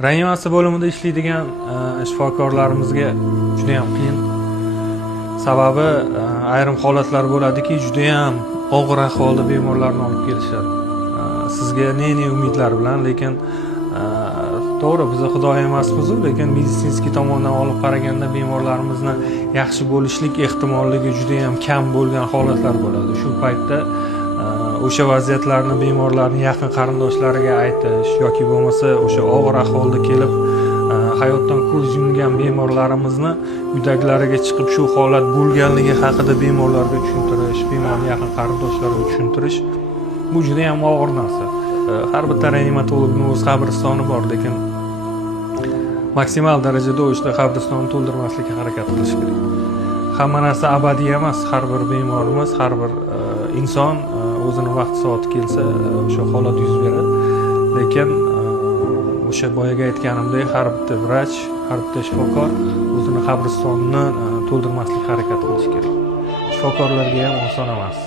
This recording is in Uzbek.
Reanimasiya bo'limida ishlaydigan shifokorlarimizga juda ham qiyin. Sababi ayrim holatlar bo'ladiki, juda ham og'ir ahvolda bemorlarni olib kelishadi. Sizga ne umidlar bilan, lekin to'g'ri biz xudo emasmiz, lekin meditsinskiy tomondan olib qaraganda bemorlarimizni yaxshi bo'lishlik ehtimolligi juda ham kam bo'lgan holatlar bo'ladi. Shu paytda o'sha vaziyatlarni bemorlarning yaqin qarindoshlariga aytish yoki bo'lmasa o'sha og'ir ahvolda kelib hayotdan ko'z yumgan bemorlarimizni uydagilariga chiqib shu holat bo'lganligi haqida bemorlarga tushuntirish, bemorning yaqin qarindoshlariga tushuntirish bu juda ham og'ir narsa. Har bitta reanimatologning o'z qabristoni bor, lekin maksimal darajada o'shda qabristonni to'ldirmaslikka harakat qilish kerak. Hamma narsa abadiy emas. Har bir bemorimiz, har bir inson o'zini vaqt soati kelsa o'sha holat yuz beradi. Lekin o'sha boyaga aytganimdek, har bitta vrach, har bitta shifokor o'zini qabristonini to'ldirmaslikka harakat qilish kerak. Shifokorlarga ham oson emas.